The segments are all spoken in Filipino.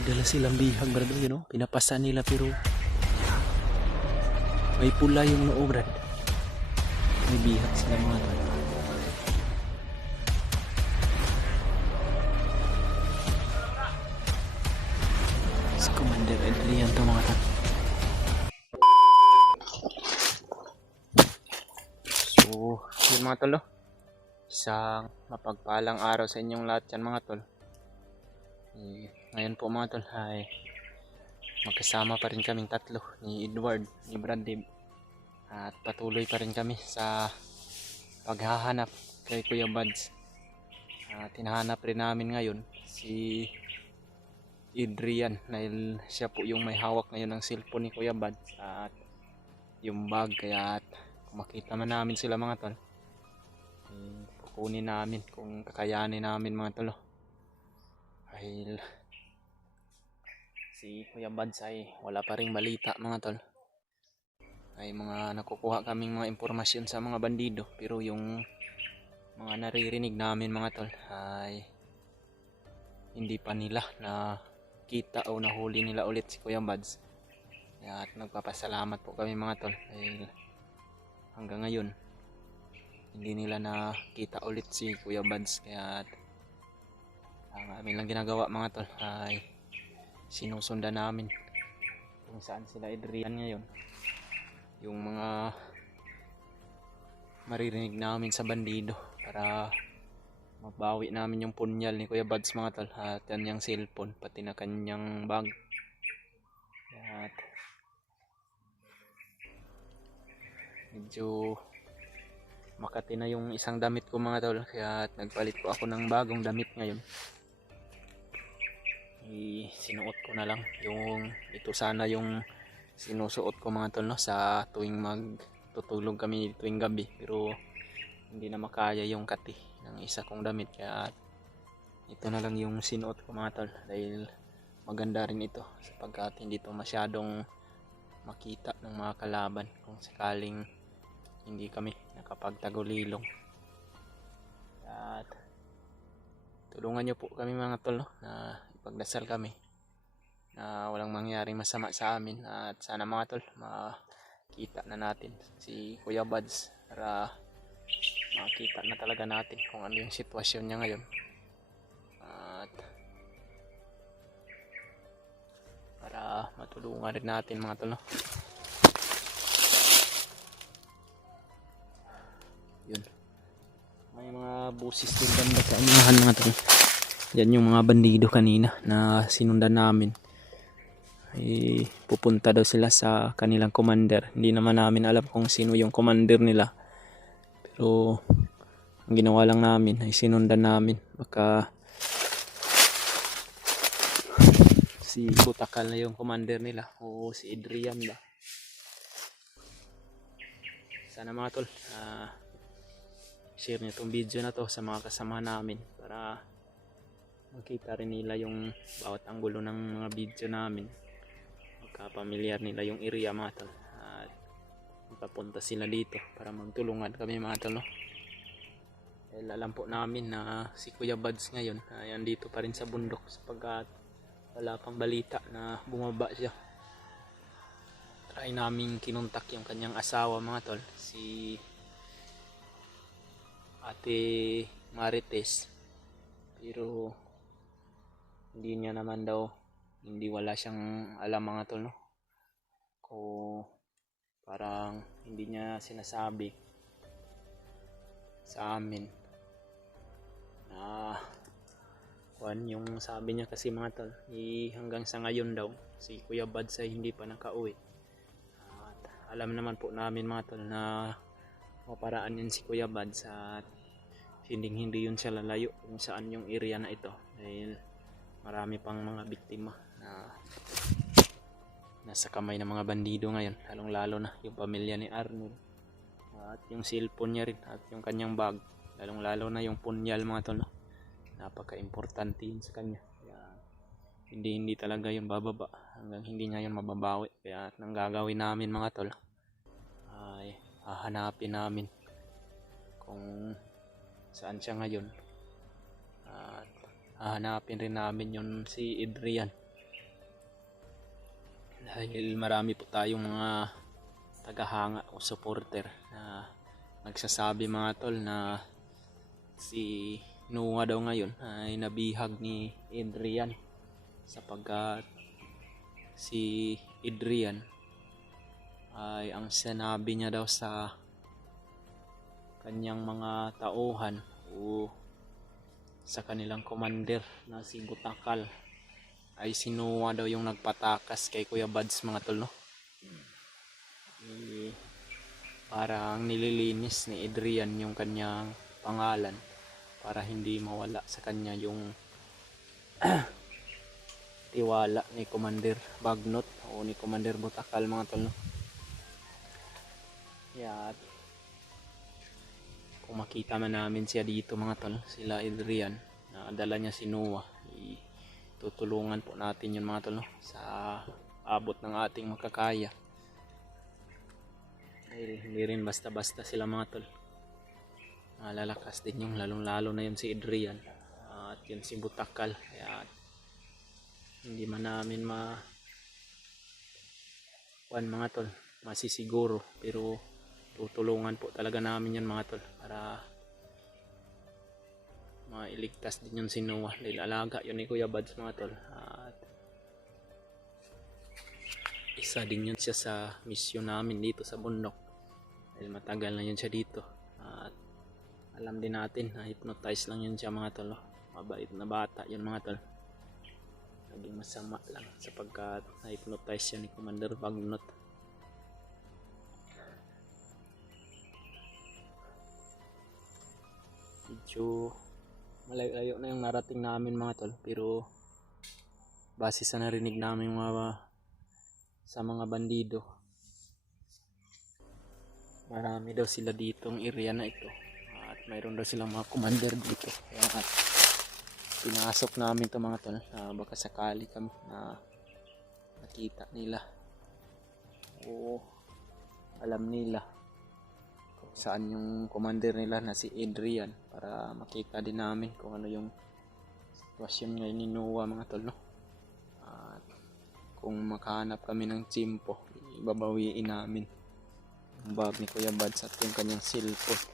May dala silang bihag, brad. You know? Pinapasa nila pero may pula yung noo, brad. May bihag sila mga tol. Si Commander Adrian to mga tol. So, yun mga tol. Isang mapagpalang araw sa inyong lahat yan mga tol. Ngayon po mga tol ay magkasama pa rin kaming tatlo ni Edward, ni Brandon, at patuloy pa rin kami sa paghahanap kay Kuya Buds. At hinahanap rin namin ngayon si Adrian dahil siya po yung may hawak ngayon ng cellphone ni Kuya Buds at yung bag. Kaya kung makita man namin sila mga tol, kukunin namin kung kakayanin namin mga tol. Dahil si Kuya Buds ay wala pa ring balita mga tol. Ay mga nakukuha kaming mga impormasyon sa mga bandido, pero yung mga naririnig namin mga tol ay hindi pa nila na kita o nahuli nila ulit si Kuya Buds. At nagpapasalamat po kami mga tol dahil hanggang ngayon hindi nila nakita ulit si Kuya Buds. Kaya ang amin lang ginagawa mga tol ay sinusundan namin kung saan sila Adrian ngayon. Yung mga maririnig namin sa bandido para mabawi namin yung punyal ni Kuya Buds mga tol, at kanyang cellphone pati na kanyang bag. At medyo makati na yung isang damit ko mga tol, kaya nagpalit po ako ng bagong damit ngayon. Sinuot ko na lang yung ito, sana yung sinusuot ko mga tol no, sa tuwing magtutulog kami tuwing gabi, pero hindi na makaya yung kati ng isa kong damit, kaya ito na lang yung sinuot ko mga tol dahil maganda rin ito sapagkat hindi ito masyadong makita ng mga kalaban kung sakaling hindi kami nakapagtagulilong. At tulungan nyo po kami mga tol no, na ipagdasal kami na walang mangyaring masama sa amin, at sana mga tol makita na natin si Kuya Buds para makita na talaga natin kung ano yung sitwasyon niya ngayon, at para matulungan rin natin mga tol no? Yun, may mga busis din banda sa inuhan mga tol. Yan yung mga bandido kanina na sinundan namin. Pupunta daw sila sa kanilang commander. Hindi naman namin alam kung sino yung commander nila, pero ang ginawa lang namin ay sinundan namin. Baka si Butakal na yung commander nila o si Adrian ba. Sana mga tol share nyo itong video na to sa mga kasama namin para makita rin nila yung bawat anggulo ng mga video namin, magkapamilyar nila yung area mga tol, at papunta sila dito para magtulungan kami mga tol no? Dahil alam po namin na si Kuya Buds ngayon ay andito pa rin sa bundok sapagkat wala pang balita na bumaba siya. Try namin kinuntak yung kanyang asawa mga tol, si Ate Marites, pero hindi niya naman daw, wala siyang alam mga tol no, kung parang hindi niya sinasabi sa amin na yung sabi niya kasi mga tol, hanggang sa ngayon daw si Kuya Buds ay hindi pa nakauwi. At alam naman po namin mga tol na maparaan yan si Kuya Buds, at hindi yun siya lalayo kung saan yung area na ito dahil marami pang mga biktima na nasa kamay ng mga bandido ngayon, lalong lalo na yung pamilya ni Arnold, at yung cellphone niya rin at yung kanyang bag, lalong lalo na yung punyal mga tol, napaka importante yun sa kanya. Kaya hindi talaga yun bababa hanggang hindi niya yun mababawi. Kaya nang gagawin namin mga tol ay hahanapin namin kung saan siya ngayon, at hahanapin rin namin yun si Adrian Dahil marami po tayong mga tagahanga o supporter na nagsasabi mga tol na si Noah daw ngayon ay nabihag ni Adrian, sapagkat si Adrian ay ang sinabi niya daw sa kanyang mga tauhan o sa kanilang commander na si Butakal ay si Noah daw yung nagpatakas kay Kuya Buds mga tol, no? Parang nililinis ni Adrian yung kanyang pangalan para hindi mawala sa kanya yung tiwala ni Commander Bagnot o ni Commander Butakal mga tol, no? Kaya kung makita man namin siya dito mga tol, sila Adrian, na dala niya si Noah, tutulungan po natin yun mga tol, no? Sa abot ng ating makakaya. Dahil hindi rin basta-basta sila mga tol. Malalakas din yung lalong-lalo na yun si Adrian at yun si Butakal. Kaya hindi man namin mga tol masisiguro, pero tutulungan po talaga namin yun mga tol para mailigtas din yun si Noah, dahil alaga yun ni Kuya Buds mga tol, at isa din yun siya sa misyon namin dito sa bundok, dahil matagal na yun siya dito. At alam din natin na hypnotize lang yun siya mga tol, no? Mabait na bata yun mga tol, naging masama lang sapagkat na-hypnotize siya ni Commander Bagnot. Medyo malayo-layo na yung narating namin mga tol, pero base sa narinig namin sa mga bandido, marami daw sila ditong area na ito at mayroon daw silang mga commander dito. Kaya at pinasok namin ito mga tol, baka sakali kami na nakita nila o alam nila kung saan yung commander nila na si Adrian, para makita din namin kung ano yung sitwasyon ngayon ni Noah mga tol, no? At kung makahanap kami ng tsimpo, ibabawiin namin yung bag ni Kuya Buds at yung kanyang cellphone.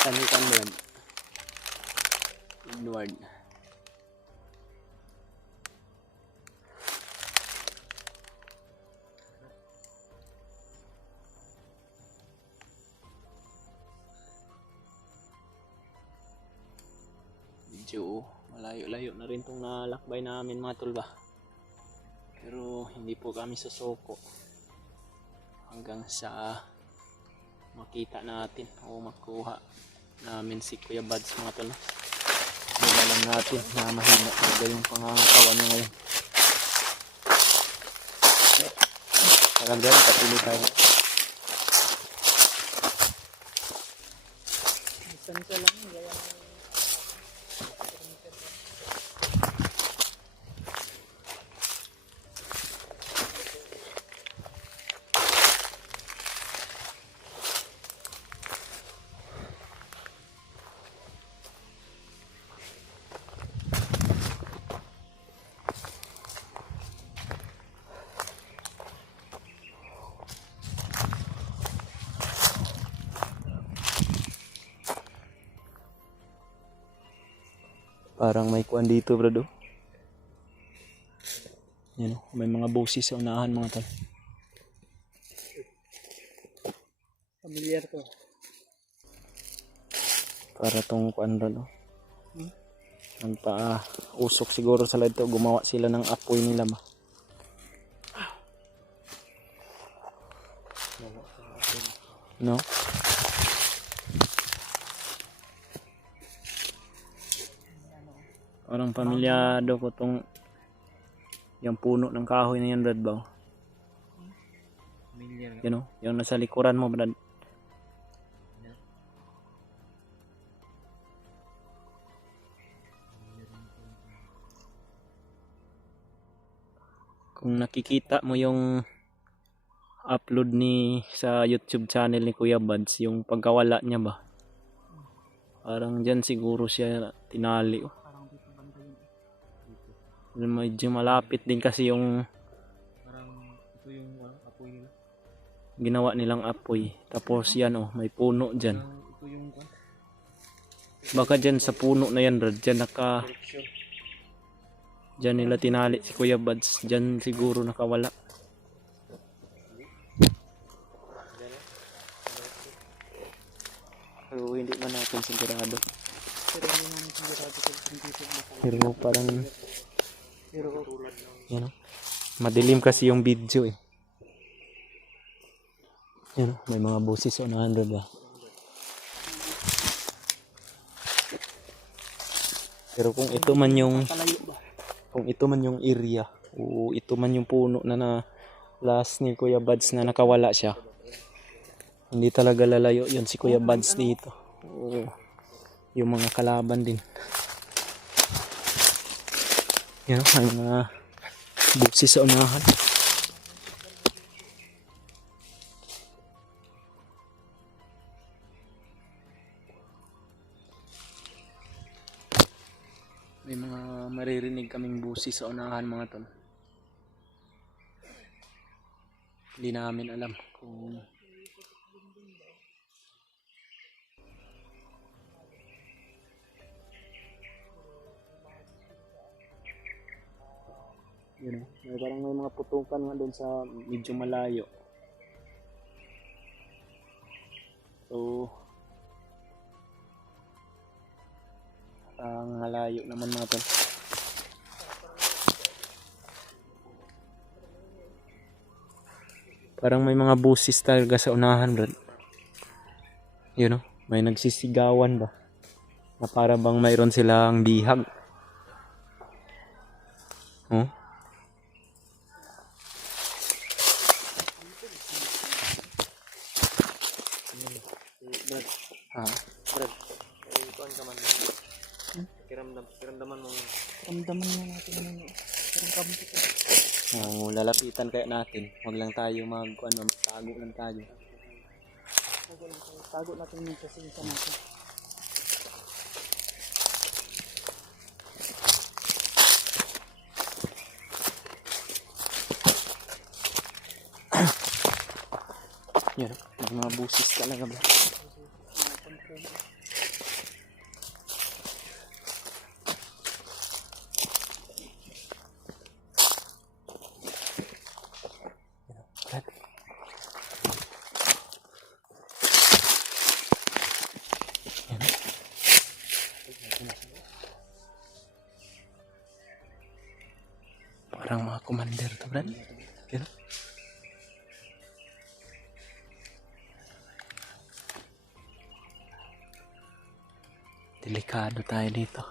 Tanikan doon Edward. Medyo malayo-layo na rin itong nalakbay namin mga tol ba, pero hindi po kami susuko hanggang sa makita natin o makuha namin si Kuya Buds mga tol. Hindi alam natin na mahina talaga yung pangangatawan niya ngayon. Parang gano'n, kapili tayo. Isa lang, gaya ng parang may kuan dito brado. Yan o, may mga boses sa unahan mga tol. Familiar to. Para tong kuan brado. Nagpa-usok siguro sa lado, gumawa sila ng apoy nila ba. No? Parang pamilyado ko tong yung puno ng kahoy na yan brad ba? Yan o, yung nasa likuran mo brad. Kung nakikita mo yung upload ni sa YouTube channel ni Kuya Buds, yung pagkawala niya ba. Parang dyan siguro siya tinali. Oh. Parang dito banda yun. Medyo malapit din kasi yung Parang ito yung apoy nila. ginawa nilang apoy. Tapos yan oh, may puno dyan. Parang ito yung Baka dyan sa puno na yan, Brad. Dyan direction. dyan nila tinali si Kuya Buds. Dyan siguro nakawala. Pero hindi man natin sigurado. Pero hindi namin sigurado kung dito ba. Pero parang Pero yan oh. Madilim kasi yung video eh. Yan oh, may mga busis on 100 ba. Pero kung ito man yung area o ito man yung puno na last ni Kuya Buds na nakawala siya, hindi talaga lalayo yun si Kuya Buds dito. O yung mga kalaban din. Yan ang mga busis sa unahan. May mga maririnig kaming busis sa unahan mga tol. Hindi namin alam kung yun, may parang may mga putukan nga doon sa medyo malayo. So ang malayo naman mga tol. Parang may mga busis talaga sa unahan, Brad. Yun, may nagsisigawan ba? Na para bang mayroon silang bihag. Oh. Brad, Ah. Brad. Kuan ka man. Kiramdaman mo. Ramdaman mo natin ano. Parang kampo ko. Oh, lalapitan kaya natin. Huwag lang tayo tago lang tayo. Tago natin yung kasinsa natin. Yan, may mga busis talaga ba? Parang mga commander to, Brad. Yan. Delikado tayo dito.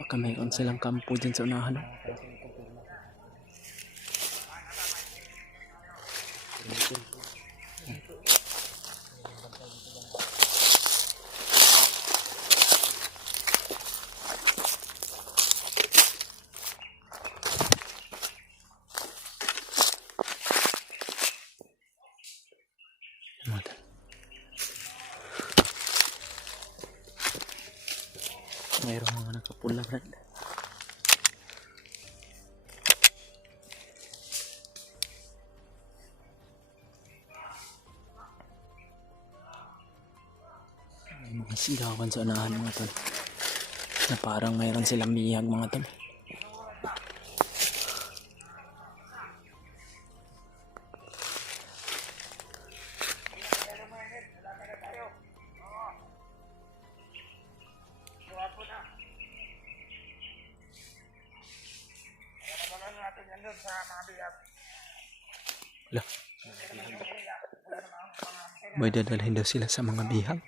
Baka mayroon silang kampo dyan sa unahan. Mayroong mga nakapula, Brad. May mga sigawan sa unahan mga tol. Na parang mayroon silang bihag mga tol. Wala. May dadalhin daw sila sa mga bihag.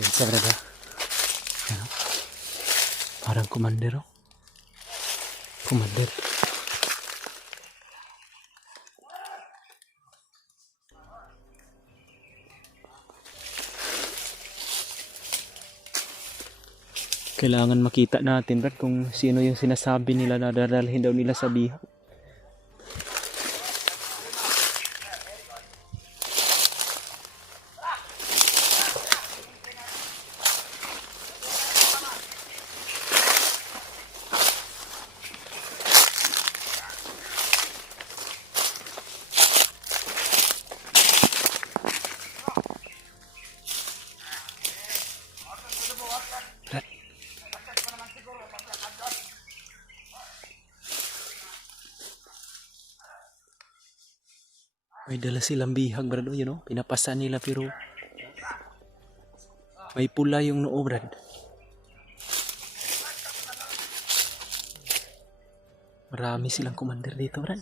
Pinsa Brad ha. Ano? Parang commander oh. Commander. Kailangan makita natin Brad kung sino yung sinasabi nila na dadalhin daw nila sa bihag. May dala silang bihag Brad, oh, yun oh. Pinapasa nila pero may pula yung noo Brad. Marami silang commander dito Brad.